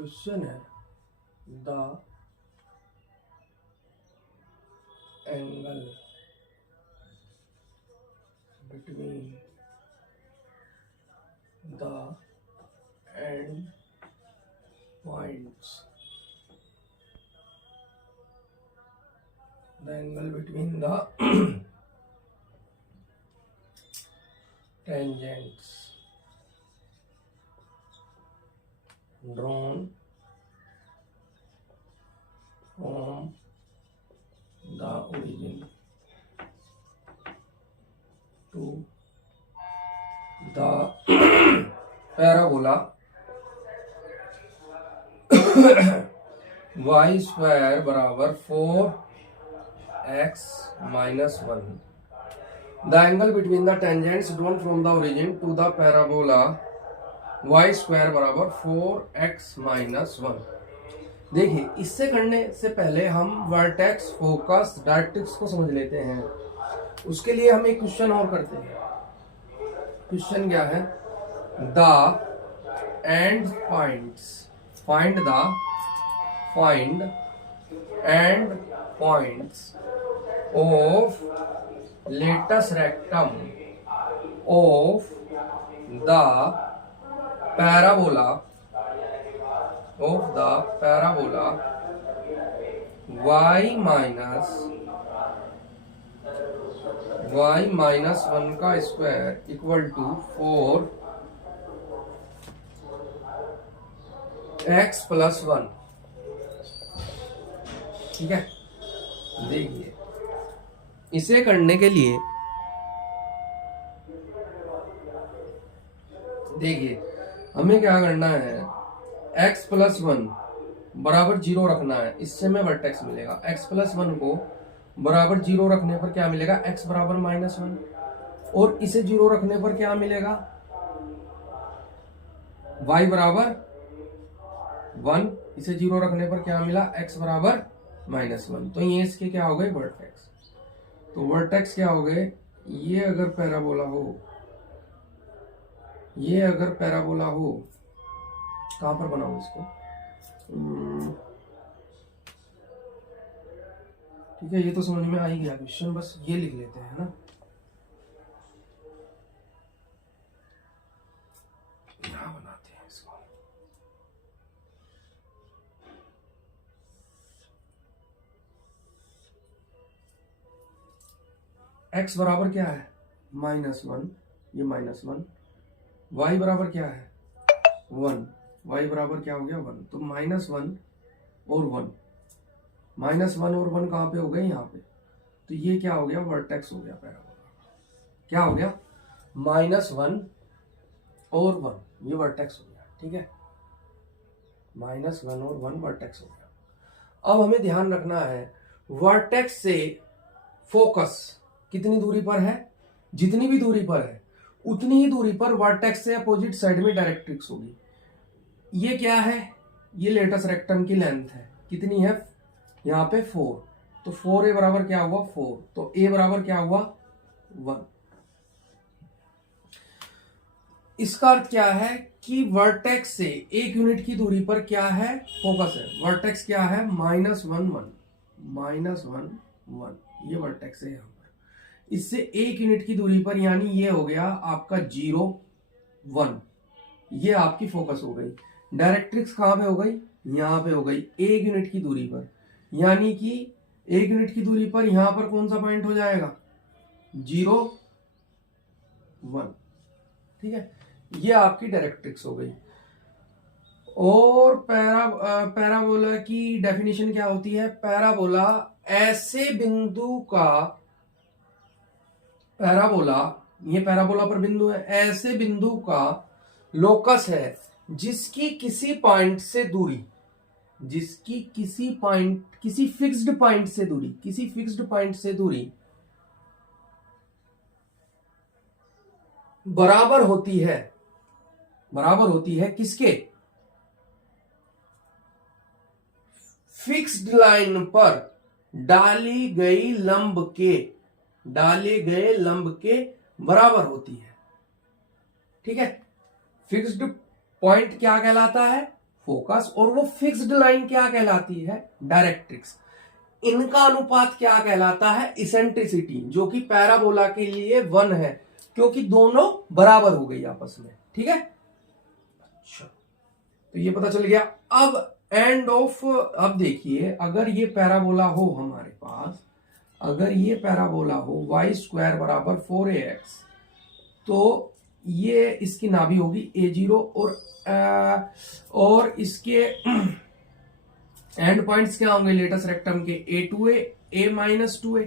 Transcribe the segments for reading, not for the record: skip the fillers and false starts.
Question है the angle between the end points the angle between the tangents drawn from the origin to the parabola y square बराबर 4x minus 1. The angle between the tangents drawn from the origin to the parabola y square बराबर 4x minus 1. देखिए, इससे करने से पहले हम vertex, focus, directrix को समझ लेते हैं। उसके लिए हम एक क्वेश्चन और करते हैं। क्वेश्चन क्या है? The end points, find and points of latus rectum of the parabola y minus 1 का square equal to 4x plus 1। ठीक है, देखिए इसे करने के लिए देखिए हमें क्या करना है, x प्लस 1 बराबर 0 रखना है। इससे में वर्टेक्स मिलेगा। x प्लस 1 को बराबर 0 रखने पर क्या मिलेगा? x बराबर माइनस 1। और इसे 0 रखने पर क्या मिलेगा? y बराबर 1। इसे 0 रखने पर क्या मिला? x बराबर माइनस 1। तो ये इसके क्या हो गए? वर्टेक्स। तो वर्टेक्स क्या हो गए? ये अगर पैराबोला हो, कहां पर बनाऊं इसको? ठीक है, ये तो समझ में आ ही गया क्वेश्चन, बस ये लिख लेते हैं ना। यहां बनाते हैं इसको। x बराबर क्या है? माइनस 1, ये माइनस 1। y बराबर क्या है? 1। y बराबर क्या हो गया? 1। तो माइनस 1 और 1, माइनस 1 और 1 कहाँ पे हो गए? यहाँ पे। तो ये क्या हो गया? वर्टेक्स हो गया पैराबोला। क्या हो गया? माइनस 1 और 1, ये वर्टेक्स हो गया। ठीक है, माइनस 1 और 1 वर्टेक्स हो गया। अब हमें ध्यान रखना है, वर्टेक्स से फोकस कितनी दूरी पर है? जितनी भी दूरी पर है उतनी ही दूरी पर वर्टेक्स से अपोजिट साइड में डायरेक्ट्रिक्स होगी। ये क्या है? ये लेटस रेक्टम की लेंथ है। कितनी है? यहाँ पे 4। तो 4a बराबर क्या हुआ? 4। तो a बराबर क्या हुआ? 1। इसका अर्थ क्या है कि वर्टेक्स से 1 यूनिट की दूरी पर क्या है? फोकस है। वर्टेक्स क्या है? माइनस 1 1, माइनस 1 1, ये वर्टेक्स है यहाँ पर। इससे 1 यूनिट की दूरी पर, यानी ये हो गया आपका 0 1, ये आपकी फोकस हो गई। डायरेक्ट्रिक्स कहां पे हो गई? यहां पे हो गई 1 यूनिट की दूरी पर, यानी कि 1 यूनिट की दूरी पर यहां पर कौन सा पॉइंट हो जाएगा? 0 1। ठीक है, ये आपकी डायरेक्ट्रिक्स हो गई। और पैराबोला की डेफिनेशन क्या होती है? पैराबोला ऐसे बिंदु का, ये पैराबोला पर बिंदु है, ऐसे बिंदु का लोकस है जिसकी किसी पॉइंट से दूरी, किसी फिक्स्ड पॉइंट से दूरी बराबर होती है किसके? फिक्स्ड लाइन पर डाले गए लंब के बराबर होती है। ठीक है, फिक्स्ड पॉइंट क्या कहलाता है? फोकस, और वो फिक्स्ड लाइन क्या कहलाती है, डायरेक्ट्रिक्स। इनका अनुपात क्या कहलाता है, इसेंट्रिसिटी, जो कि पैराबोला के लिए 1 है, क्योंकि दोनों बराबर हो गई आपस में। ठीक है, अच्छा, तो ये पता चल गया। अब देखिए, अगर ये पैराबोला हो हमारे पास, अगर ये पैराबोला हो y² बराबर 4ax, तो ये इसकी नाभि होगी a0, और इसके एंड पॉइंट्स क्या होंगे लेटस रेक्टम के, a2a, a-2a।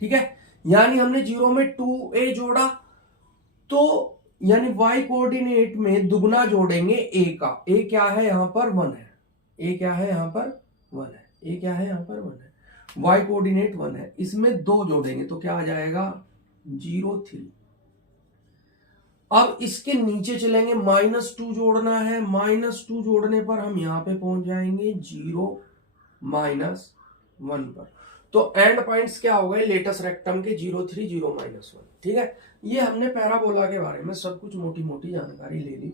ठीक है, यानी हमने 0 में 2a जोड़ा, तो यानी y कोऑर्डिनेट में दुगना जोड़ेंगे a का। a क्या है यहां पर, 1 है। a क्या है यहां पर, 1 है। a क्या है यहां पर, 1 है। y कोऑर्डिनेट 1 है, इसमें 2 जोड़ेंगे तो क्या आ जाएगा, 0 3। अब इसके नीचे चलेंगे, -2 जोड़ना है, -2 जोड़ने पर हम यहां पे पहुंच जाएंगे 0 -1 पर। तो एंड पॉइंट्स क्या हो गए लेटस रेक्टम के, 0 3 0 -1। ठीक है, ये हमने पैराबोला के बारे में सब कुछ मोटी मोटी जानकारी ले ली।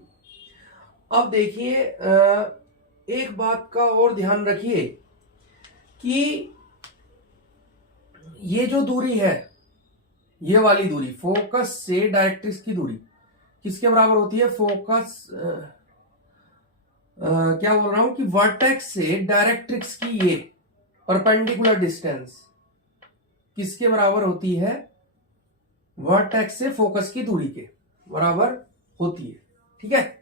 अब देखिए, एक बात का और ध्यान रखिए कि ये जो दूरी है, ये वाली दूरी, फोकस से डायरेक्ट्रिक्स की दूरी किसके बराबर होती है, फोकस क्या बोल रहा हूं कि वर्टेक्स से डायरेक्ट्रिक्स की ये परपेंडिकुलर डिस्टेंस किसके बराबर होती है, वर्टेक्स से फोकस की दूरी के बराबर होती है। ठीक है,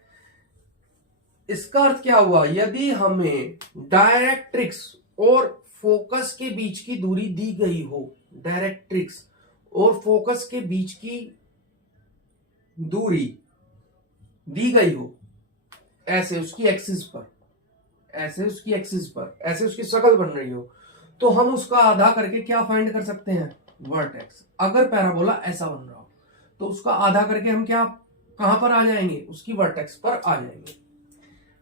इसका अर्थ क्या हुआ, यदि हमें डायरेक्ट्रिक्स और फोकस के बीच की दूरी दी गई हो, डायरेक्ट्रिक्स और फोकस के बीच की दूरी दी गई हो, ऐसे उसकी एक्सिस पर, ऐसे उसकी एक्सिस पर, ऐसे उसकी शक्ल बन रही हो, तो हम उसका आधा करके क्या फाइंड कर सकते हैं, वर्टेक्स। अगर पैराबोला ऐसा बन रहा हो तो उसका आधा करके हम क्या, कहां पर आ जाएंगे, उसकी वर्टेक्स पर आ जाएंगे।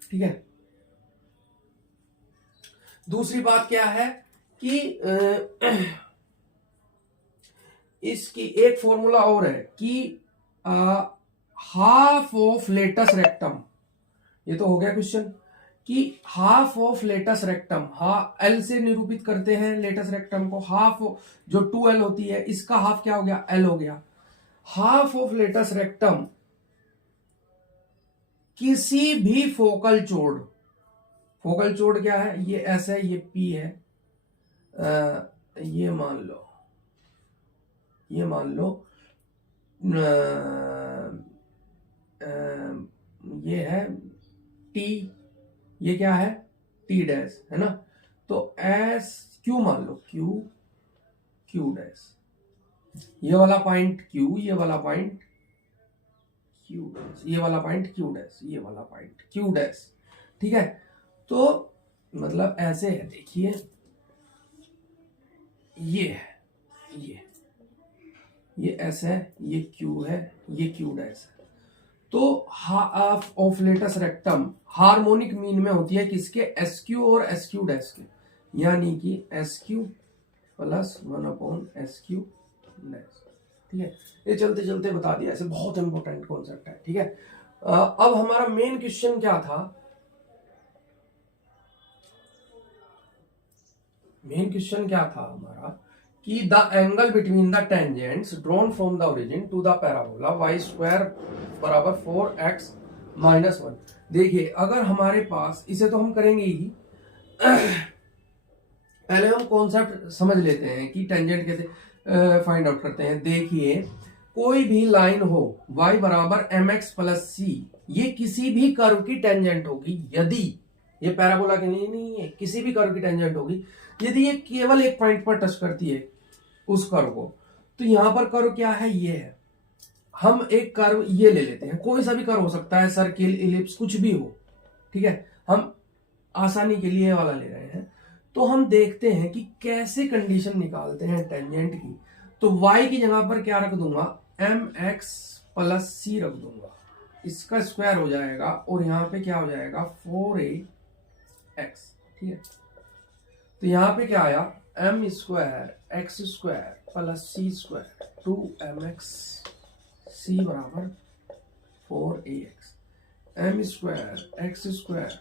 ठीक है, दूसरी बात क्या है कि इसकी एक फॉर्मूला और है कि हाफ ऑफ लेटस रेक्टम, ये तो हो गया क्वेश्चन, कि half of latus rectum, L से निरूपित करते हैं लेटस रेक्टम को, हाफ जो 2l होती है, इसका हाफ क्या हो गया, l हो गया। हाफ ऑफ लेटस रेक्टम किसी भी फोकल चोड़, फोकल चोड़ क्या है, ये S है, ये P है, ये मान लो ये है T, ये क्या है, T डैश है ना, तो S Q मान लो, Q डैश, ये वाला पॉइंट Q, ये वाला पॉइंट Q डैश, ये वाला पॉइंट Q डैश, ये वाला पॉइंट Q डैश। ठीक है, तो मतलब ऐसे है, देखिए ये है, ये S है, ये Q है, ये Q डैश है। तो half of latus rectum harmonic mean में होती है किसके, SQ और SQ डैश के, यानी कि SQ प्लस 1/SQ डैश। ठीक है, ये चलते चलते बता दिया, ऐसे बहुत इंपॉर्टेंट कॉन्सेप्ट है। ठीक है, अब हमारा मेन क्वेश्चन क्या था, मेन क्वेश्चन क्या था हमारा कि the angle between the tangents drawn from the origin to the parabola y² बराबर 4x - 1। देखिए, अगर हमारे पास, इसे तो हम करेंगे ही, पहले हम कॉन्सेप्ट समझ लेते हैं कि टेंजेंट कैसे फाइंड आउट करते हैं। देखिए, कोई भी लाइन हो y बराबर mx + c, ये किसी भी कर्व की टेंजेंट होगी, यदि ये पैराबोला के नहीं है, किसी भी कर्व की टेंजेंट होगी, यदि ये केवल एक पॉइंट पर टच करती है उस कर्व को, तो यहां पर कर्व क्या है, ये है। हम एक कर्व ये ले लेते हैं, कोई सा भी कर्व हो सकता है, सर्किल, इलिप्स, कुछ भी हो। ठीक है, हम आसानी के लिए वाला ले रहे हैं। तो हम देखते हैं कि कैसे कंडीशन निकालते हैं टेंजेंट की। तो y की जगह पर क्या रख दूंगा, mx + c रख दूंगा, इसका स्क्वायर हो जाएगा, और यहां पे क्या हो जाएगा, 4ax। ठीक है, तो यहां पे क्या आया, m² x² + c² 2mx c बराबर 4ax, m² x²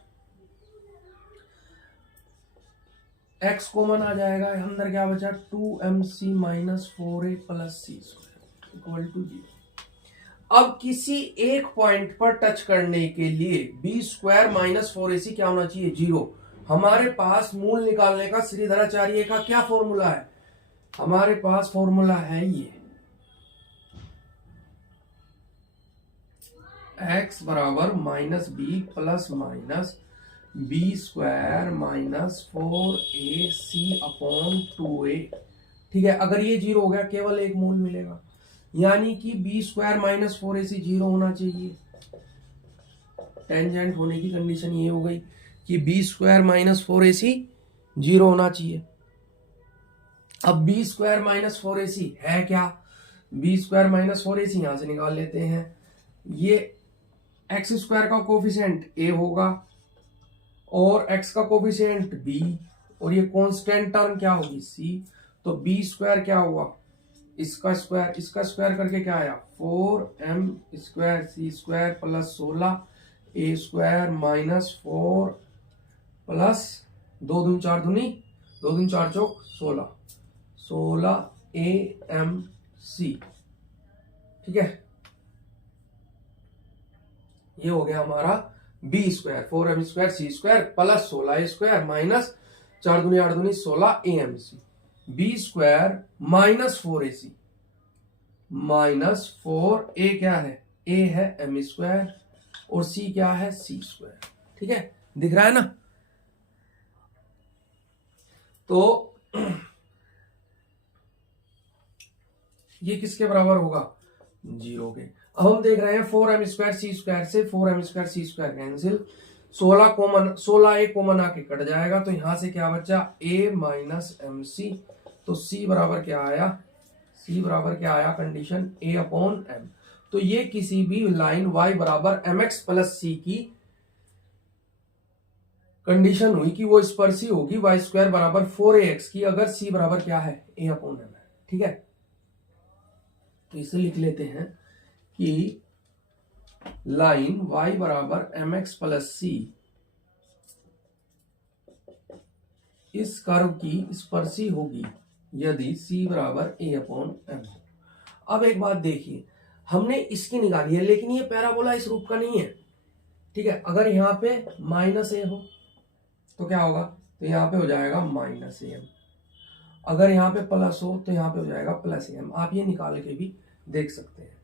x common आ जाएगा, अंदर क्या बचा 2mc minus 4a plus c square equal to 0। अब किसी एक पॉइंट पर टच करने के लिए बी स्क्वायर माइनस 4ac क्या होना चाहिए 0। हमारे पास मूल निकालने का श्रीधराचार्य का क्या फॉर्मूला है, हमारे पास फॉर्मूला है ये x बराबर minus b plus minus b square minus 4ac upon 2a। ठीक है, अगर ये 0 हो गया केवल एक मूल मिलेगा, यानी कि बी स्क्वायर माइनस 4ac 0 होना चाहिए। टेंजेंट होने की कंडीशन ये हो गई कि बी स्क्वायर माइनस 4ac 0 होना चाहिए। अब बी स्क्वायर माइनस 4ac है क्या, बी स्क्वायर माइनस 4ac यहां से निकाल लेते हैं। ये एक्स स्क्वायर का कोफिशिएंट a होगा और x का कोफिशिएंट b और ये कांस्टेंट टर्म क्या होगी c। तो b स्क्वायर क्या हुआ, इसका स्क्वायर करके क्या आया 4m square c square plus 16 a square minus 4 plus 2 दूनी 4 दूनी 2 दूनी 4 चौक 16 am/c। ठीक है, ये हो गया हमारा b square 4m square c square plus 16 square minus 4 दूनी 8 दूनी 16 amc। B square minus 4ac minus 4a क्या है, a है m स्क्वायर और c क्या है c स्क्वायर। ठीक है, दिख रहा है ना। तो ये किसके बराबर होगा 0 के। अब हम देख रहे हैं 4m स्क्वायर सी स्क्वायर से 4m square c square cancel, 16 a common आके कट जाएगा, तो यहां से क्या बचा a माइनस mc। तो c बराबर क्या आया, कंडीशन a अपॉन m। तो ये किसी भी लाइन y बराबर mx प्लस c की कंडीशन हुई कि वो स्पर्शी होगी y स्क्वायर बराबर 4ax की, अगर c बराबर क्या है a अपॉन m है। ठीक है, तो इसे लिख लेते हैं कि लाइन y बराबर mx प्लस c इस कर्व की स्पर्शी होगी यदि c बराबर a अपॉन m हो। अब एक बात देखिए, हमने इसकी निकाली है लेकिन ये पैराबोला इस रूप का नहीं है। ठीक है, अगर यहाँ पे माइनस a हो तो क्या होगा, तो यहाँ पे हो जाएगा माइनस am। अगर यहाँ पे प्लस हो तो यहाँ पे हो जाएगा प्लस am। आप ये निकाल के भी देख सकते हैं।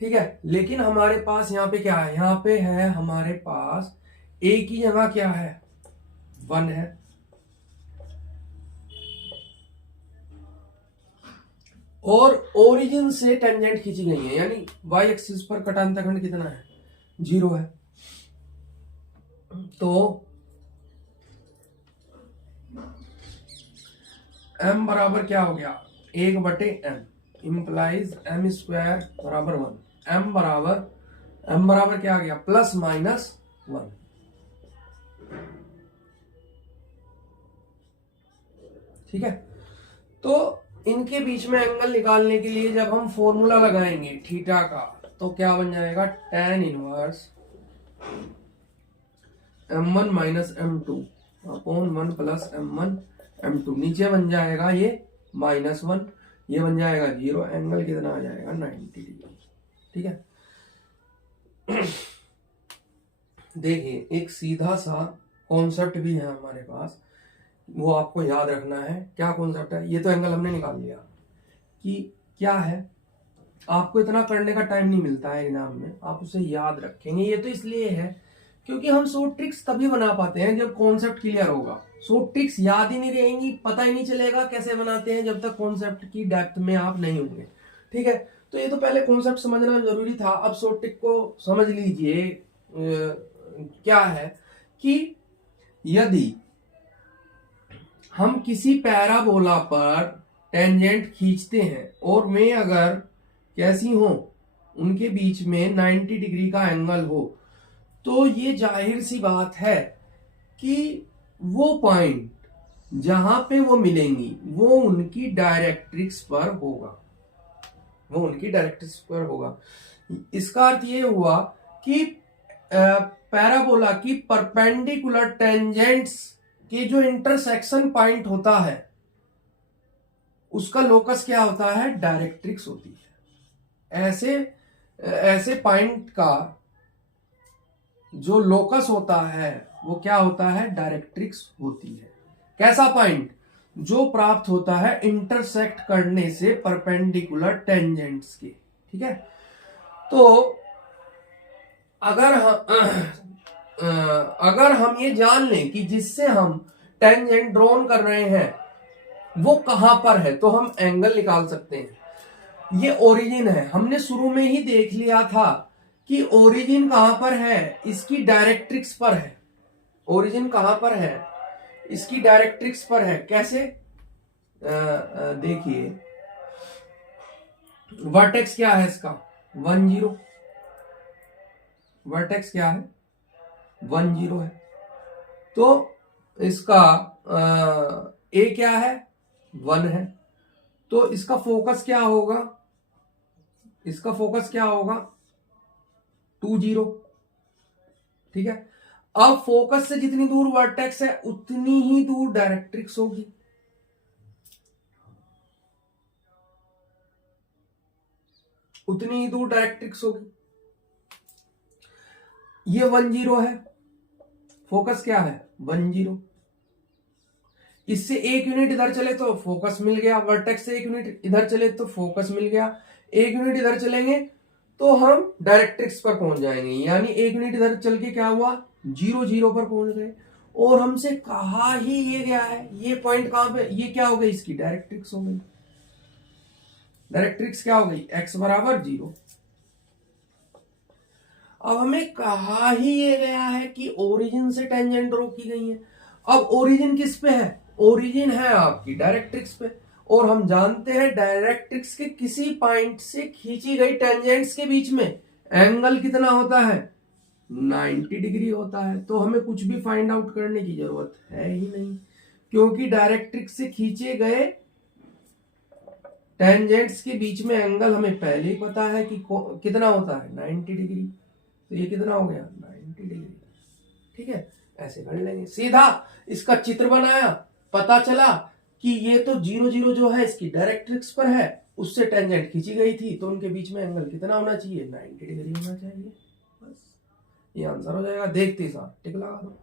ठीक है, लेकिन हमारे पास यहाँ पे क्या है, यहाँ पे है हमारे पास a की जगह क्या है 1 है और ओरिजिन से टेंजेंट खींची गई है, यानी y एक्सिस पर कटांतरखंड कितना है 0 है। तो m बराबर क्या हो गया 1/m इंप्लाइज m स्क्वायर बराबर 1। m बराबर क्या आ गया प्लस माइनस 1। ठीक है, तो इनके बीच में एंगल निकालने के लिए जब हम फॉर्मूला लगाएंगे थीटा का, तो क्या बन जाएगा tan inverse m1 minus m2 upon 1 plus m1 m2। नीचे बन जाएगा ये -1, ये बन जाएगा 0, एंगल कितना आ जाएगा 90 डिग्री। ठीक है, देखिए एक सीधा सा कॉन्सेप्ट भी है हमारे पास, वो आपको याद रखना है। क्या कॉन्सेप्ट है, ये तो एंगल हमने निकाल लिया कि क्या है, आपको इतना करने का टाइम नहीं मिलता है एग्जाम में, आप उसे याद रखेंगे। ये तो इसलिए है क्योंकि हम शॉर्ट ट्रिक्स तभी बना पाते हैं जब कॉन्सेप्ट क्लियर होगा। शॉर्ट ट्रिक्स याद ही नहीं रहेंगी, पता ही नहीं चलेगा कैसे बनाते हैं जब तक कॉन्सेप्ट की डेप्थ में आप नहीं होंगे। ठीक है, तो ये तो पहले कॉन्सेप्ट समझना जरूरी था। अब शॉर्ट ट्रिक को समझ लीजिए। क्या है कि यदि हम किसी पैराबोला पर टेंजेंट खींचते हैं और वे अगर कैसी हो, उनके बीच में 90 डिग्री का एंगल हो, तो ये जाहिर सी बात है कि वो पॉइंट जहां पे वो मिलेंगी वो उनकी डायरेक्ट्रिक्स पर होगा। इसका अर्थ ये हुआ कि पैराबोला की परपेंडिकुलर टेंजेंट्स के जो इंटरसेक्शन पॉइंट होता है उसका लोकस क्या होता है, डायरेक्ट्रिक्स होती है। ऐसे ऐसे पॉइंट का जो लोकस होता है वो क्या होता है, डायरेक्ट्रिक्स होती है। कैसा पॉइंट, जो प्राप्त होता है इंटरसेक्ट करने से परपेंडिकुलर टेंजेंट्स के। ठीक है, तो अगर हम ये जान लें कि जिससे हम टेंजेंट ड्रॉन कर रहे हैं वो कहां पर है, तो हम एंगल निकाल सकते हैं। ये ओरिजिन है, हमने शुरू में ही देख लिया था कि ओरिजिन कहां पर है, इसकी डायरेक्ट्रिक्स पर है। ओरिजिन कहां पर है, इसकी डायरेक्ट्रिक्स पर है। कैसे, देखिए वर्टेक्स क्या है इसका, 1 0। वर्टेक्स क्या है, 1 0 है। तो इसका ए क्या है, 1 है। तो इसका फोकस क्या होगा, इसका फोकस क्या होगा, 2 0। ठीक है, अब फोकस से जितनी दूर वर्टेक्स है उतनी ही दूर डायरेक्ट्रिक्स होगी। उतनी ही दूर डायरेक्ट्रिक्स होगी। ये 1 0 है, फोकस क्या है, 1 0। इससे 1 यूनिट इधर चले तो फोकस मिल गया, वर्टेक्स से 1 यूनिट इधर चले तो फोकस मिल गया, 1 यूनिट इधर चलेंगे तो हम डायरेक्ट्रिक्स पर पहुंच जाएंगे। यानी 1 यूनिट इधर चल के क्या हुआ, 0 0 पर पहुंच गए। और हमसे कहा ही ये गया है, ये पॉइंट कहां पे, ये क्या हो गई, इसकी डायरेक्ट्रिक्स हो गई। डायरेक्ट्रिक्स क्या हो गई, x बराबर 0। अब हमें कहा ही ये गया है कि ओरिजिन से टेंजेंट ड्रॉ की गई है। अब ओरिजिन किस पे है, ओरिजिन है आपकी डायरेक्ट्रिक्स पे। और हम जानते हैं डायरेक्ट्रिक्स के किसी पॉइंट से खींची गई टेंजेंट्स के बीच में एंगल कितना होता है, 90 डिग्री होता है। तो हमें कुछ भी फाइंड आउट करने की जरूरत है ही नहीं, क्योंकि डायरेक्ट्रिक्स से खींचे गए टेंजेंट्स के बीच में एंगल हमें पहले ही पता है कि कितना होता है, 90 डिग्री। तो ये कितना हो गया, 90 डिग्री। ठीक है, ऐसे कर लेंगे सीधा। इसका चित्र बनाया, पता चला कि ये तो 0 0 जो है इसकी डायरेक्ट्रिक्स पर है, उससे टेंजेंट खींची गई थी, तो उनके बीच में एंगल कितना होना चाहिए, 90 डिग्री होना चाहिए। बस ये आंसर हो जाएगा। देखते साथ टिक लगा दो।